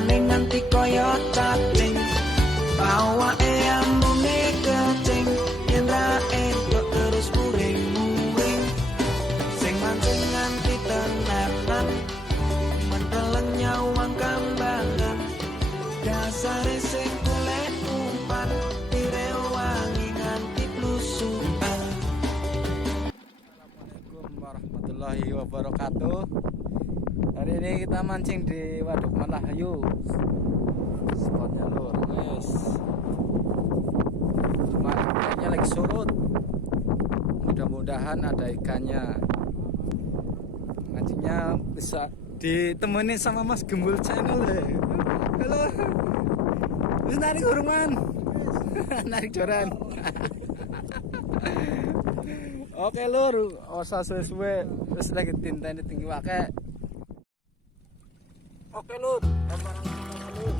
Rupane nganti koyo cacing, awake ambune kecing, yen ra entuk terus muring-muring. Sing mancing nganti tenanan, menteleng nyawang kambangan. Dasare sing golek umpan, pire wangi nganti blusukan. Assalamualaikum warahmatullahi wabarakatuh. Hari ini kita mancing di Waduk Malahayu. Spotnya lur, guys. Cuma ikannya lagi surut. Mudah-mudahan ada ikannya. Mancingnya bisa ditemani sama Mas Gembul Channel deh. Halo. Wis narik huruman. Narik joran. Oke lur, osa suwe-suwe terus lagi tintanya tinggi wake. Oke lur, lemparan lur.